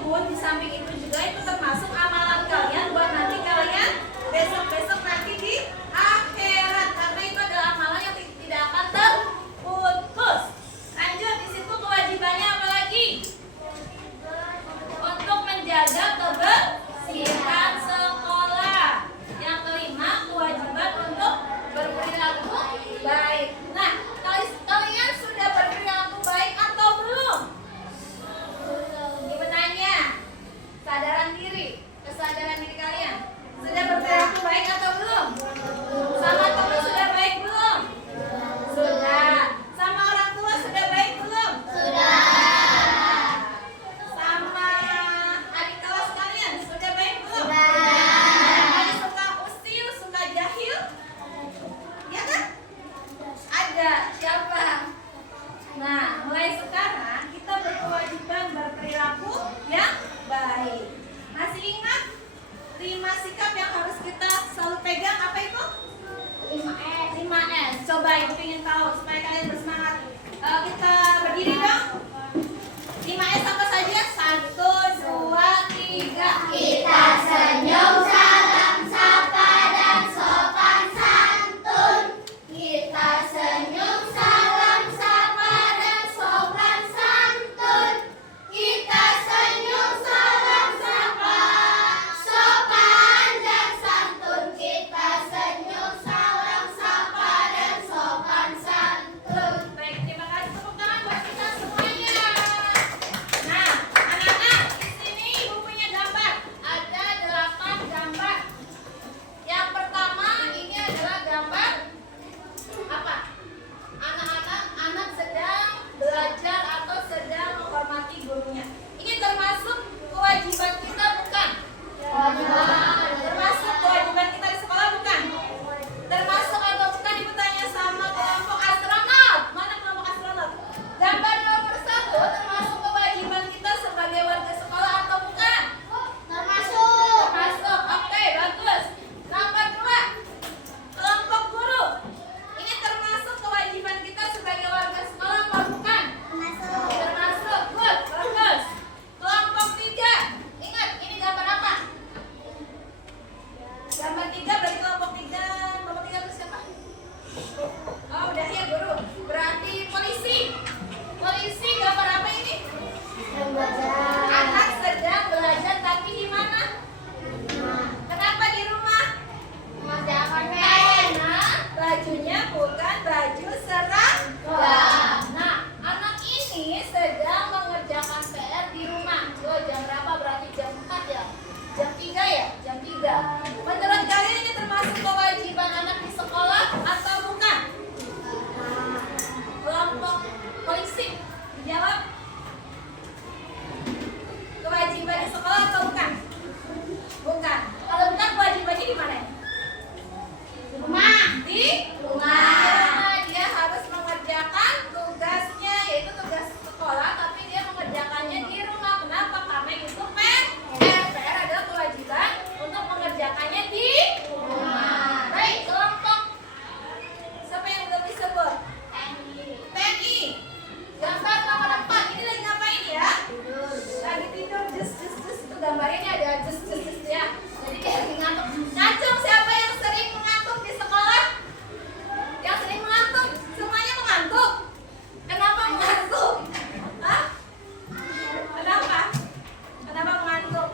Bun, di samping itu juga itu termasuk amalan kalian buat nanti kalian besok-besok nanti di akhirat, karena itu adalah amalan yang tidak akan terputus. Lanjut, di situ kewajibannya apa lagi? Untuk menjaga kebersihan sekolah. Yang kelima, kewajiban untuk berperilaku baik. Nah, kalian sudah berperilaku baik atau belum? Ibu tanya, kesadaran diri kalian sudah berperilaku baik atau belum? Sama teman sudah baik belum? Sudah. Sama orang tua sudah baik belum? Sudah. Sama adik kelas kalian sudah baik belum? Sudah. Ada suka usil, suka jahil? Ya kan? Ada. Siapa? Nah, mulai sekarang kita berkewajiban berperilaku yang baik. Masih ingat 5 sikap yang harus kita selalu pegang? Apa itu? 5S. 5S. Coba ibu ingin tahu supaya kalian bersemangat. Kita berdiri dong. 5S apa saja? 1, 2, 3. Kita senyum, salam sapa dan sopan santun. Kita senyum, salam sapa dan sopan santun. Kita senyum, salam sapa, sopan dan santun. Kita senyum, salam sapa dan sopan santun. Baik, terima kasih. Tepuk tangan buat kita semuanya. Nah, anak-anak, di sini ibu punya gambar. Ada 8 gambar. Yang pertama ini adalah gambar apa? Anak sedang belajar atau sedang menghormati gurunya. Ini termasuk kewajiban kita bukan? Termasuk kewajiban kita di sekolah bukan? Termasuk atau bukan? Ibu tanya sama kelompok astronot. Mana kelompok astronot? Gambar nomor 1 termasuk kewajiban kita sebagai warga sekolah atau bukan? Termasuk. Termasuk. Oke, bagus. Nomor 2, kelompok guru. Ini termasuk kewajiban kita sebagai warga sekolah atau bukan? Termasuk. Good, bagus. Kelompok 3. Ingat, ini gambar apa? Gambar 3 berarti kelompok 3. Kelompok 3 itu siapa? Oh, udah ya guru. Berarti polisi. Polisi gambar apa ini? Anak sedang belajar tapi di mana? Kenapa di rumah? Karena bajunya bukan baju seragam. Nah, anak ini sedang mengerjakan PR di rumah. Loh, jam berapa? Berarti jam 4 ya? Jam 3 ya? Jam 3. Menurut kalian ini termasuk kewajiban anak di sekolah atau bukan? Kelompok polisi dijawab. Kewajiban di sekolah atau bukan? Bukan. Kalau bukan, kewajibannya di mana? Rumah. Di rumah. Dia harus mengerjakan tugasnya, yaitu tugas sekolah, tapi dia mengerjakannya di rumah. Kenapa? Karena itu PR adalah kewajiban untuk mengerjakannya di rumah. Baik, kelompok siapa yang belum disebut? TNI. Gambar nomor 4. Ini lagi ngapain ya? Lagi tidur, jus. Itu gambarnya ada jus ya. Jadi dia lagi ngantuk. Ngacung, siapa yang sering mengantuk di sekolah? Yang sering mengantuk? Semuanya mengantuk? Kenapa mengantuk? Hah? Kenapa? Kenapa mengantuk?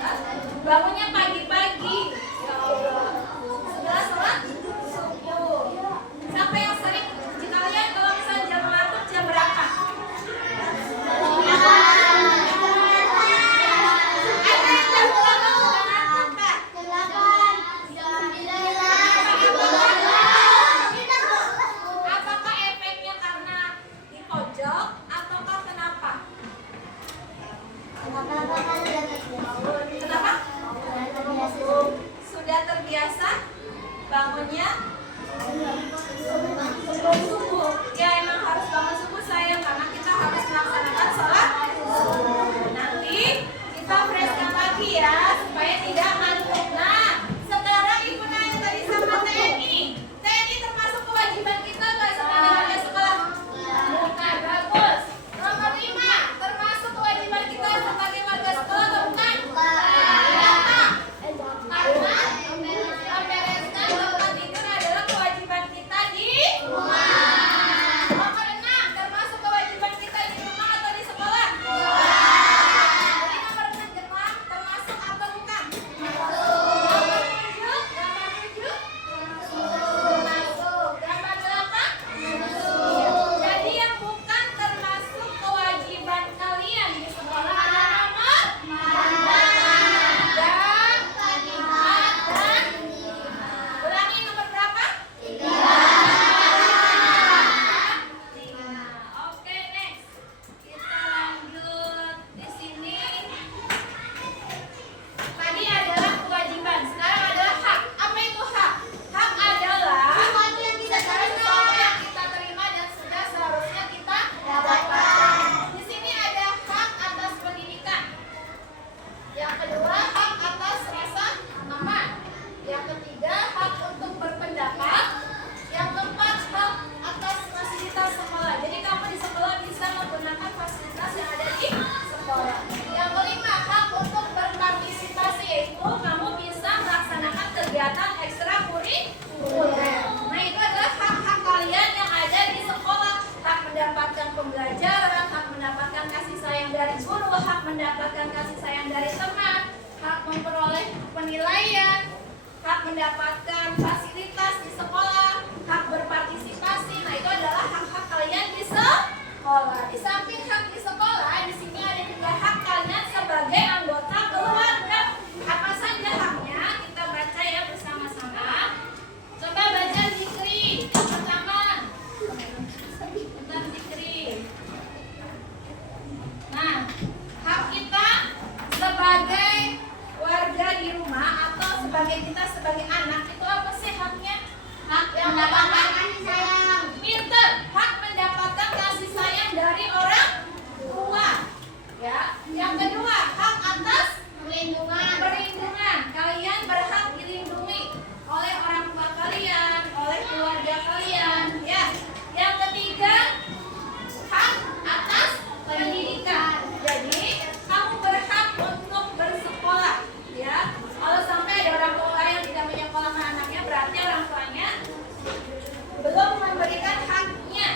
Hah? Bangunnya pagi-pagi. Ya Allah. Setelah sholat subuh. Siapa yang sering di kalian kalau misalnya jam mengantuk jam berapa? Ada yang jam berapa sudah ngantuk kah? Apakah efeknya karena di pojok ataukah kenapa? Kenapa? Sudah terbiasa bangunnya subuh. Ya emang harus bangun subuh sayang, karena kita harus melaksanakan sholat subuh. Nanti kita freshkan lagi ya supaya tidak ngantuk. Nah, sekarang ibu nanya tadi sama TNI. TNI termasuk kewajiban kita nggak sebagai warga sekolah? Bukan. Bagus. Nomor 5 termasuk mendapatkan kasih sayang dari teman, hak memperoleh penilaian, hak mendapatkan fasilitas di sekolah, hak berpartisipasi. Nah, itu adalah hak-hak kalian di sekolah. Di samping hak di sekolah, di sini ada juga hak kalian sebagai anggota keluarga. Apa saja haknya? Kita baca ya bersama-sama. Coba baca zikri. Yang pertama, tentang zikri. Nah, hak kita sebagai warga di rumah atau sebagai kita sebagai anak itu apa sih haknya? Hak yang Mendapatkan kasih sayang. pinter, hak mendapatkan kasih sayang dari orang tua. Ya, yang kedua, hak atas perlindungan. Kalian berhak dilindungi oleh orang tua kalian, oleh keluarga kalian. Ya, yang ketiga, hak atas pendidikan. Jadi, kamu berhak untuk bersekolah. Ya, kalau sampai ada orang tua yang tidak menyekolahkan anaknya, berarti orang tuanya belum memberikan haknya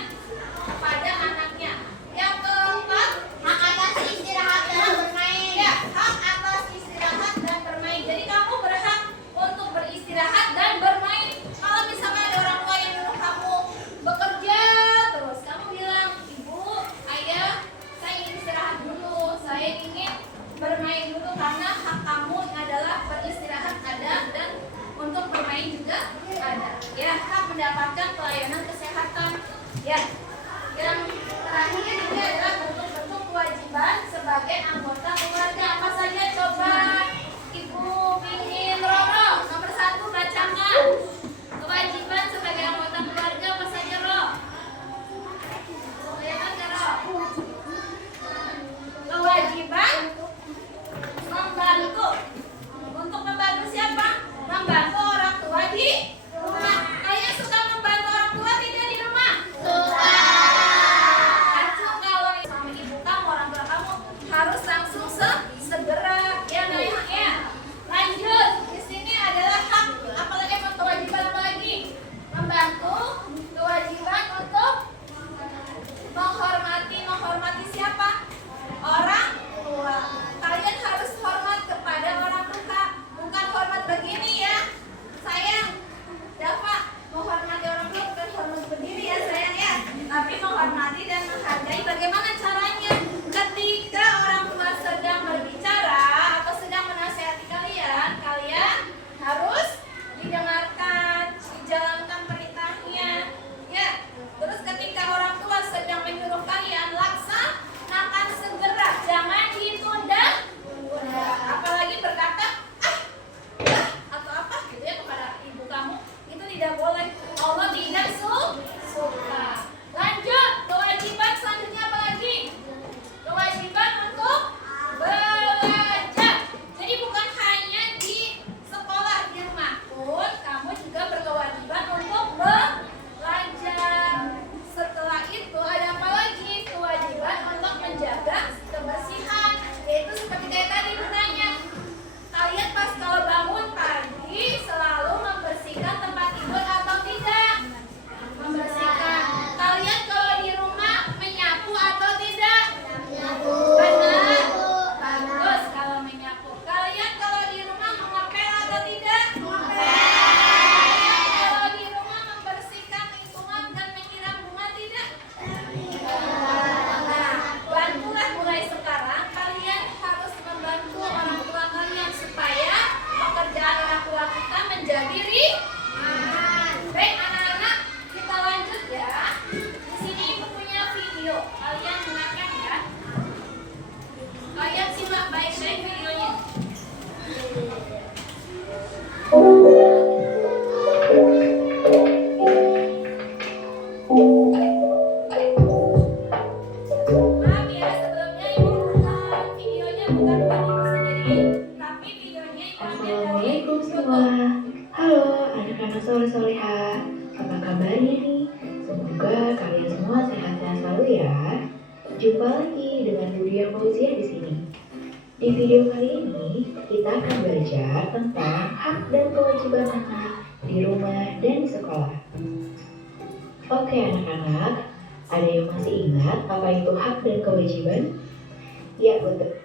kepada anaknya. Yang keempat, Hak atas istirahat dan bermain. ya, hak atas istirahat dan bermain. Jadi kamu berhak untuk beristirahat dan bermain. Kalau misalnya ada orang tua yang nyuruh kamu bekerja terus, kamu bilang, ibu, ayah, saya ingin istirahat dulu, saya ingin bermain dulu, karena hak kamu adalah beristirahat ada dan untuk bermain juga ada. Ya, hak mendapatkan pelayanan kesehatan. Ya, yang terakhir ini adalah bentuk-bentuk kewajiban sebagai anggota keluarga. Apa saja coba Ibu Pingin Roro? Nomor 1 bacakan. Kewajiban sebagai anggota keluarga apa saja, Ro? Kelihatan nggak, Ro? Kewajiban membantu. Untuk membantu siapa? Membantu orang tua di rumah. Ayah suka membantu orang tua tidak di rumah? Suka. Acu, kalau sama ibu kamu, orang tua kamu harus langsung segera ya, Naya, ya. Lanjut, di sini adalah hak, apalagi kewajiban apa lagi? Membantu, kewajiban untuk menghormati siapa? Orang tua. Kalian harus hormat kepada orang tua, bukan hormat begini ya, sayang. Dapat menghormati orang tua bukan hormat begini ya, sayang ya, tapi menghormati dan menghargai. Bagaimana caranya? Ketika orang tua sedang berbicara atau sedang menasihati kalian, kalian harus didengarkan, dijalankan perintahnya. Ya, terus ketika orang tua sedang menyuruh kalian, laksanakan segera, jangan ditunda. Apalagi berkata atau apa gitu ya kepada ibu kamu, itu tidak boleh. Allah tidak suka. Lanjut, kewajiban selanjutnya apa lagi? Kewajiban untuk belajar. Jadi bukan hanya di sekolah, di rumah pun kamu juga berkewajiban untuk belajar. Setelah itu ada apa lagi? Kewajiban untuk menjaga kebersihan, yaitu seperti kayak tadi bertanya, kalian pas kalau bangun pagi selalu membersihkan tempat tidur atau tidak? Membersihkan. Kalian kalau di rumah menyapu atau tidak? Benar. Bagus kalau menyapu. Kalian kalau di rumah mengepel atau tidak? Kalian kalau di rumah membersihkan lingkungan dan menyiram bunga tidak? Nah, bantulah mulai sekarang. Kalian harus membantu orang tua kalian supaya pekerjaan orang tua kita menjadi ringan. Baik anak-anak, kita lanjut ya. Di sini ibu punya video. Kalian dengarkan ya. Kalian simak baik-baik videonya. Maaf ya, sebelumnya ibu videonya bukan buat ibu sendiri, tapi videonya ibu ambil dari Assalamualaikum YouTube. semua. Halo anak-anak soleh soleha. Apa kabarnya nih? Semoga kalian semua sehat-sehat selalu ya. Jumpa lagi dengan Budia Fauzia di sini. Di video kali ini kita akan belajar tentang hak dan kewajiban anak di rumah dan di sekolah. Oke anak-anak, ada yang masih ingat apa itu hak dan kewajiban? Ya betul.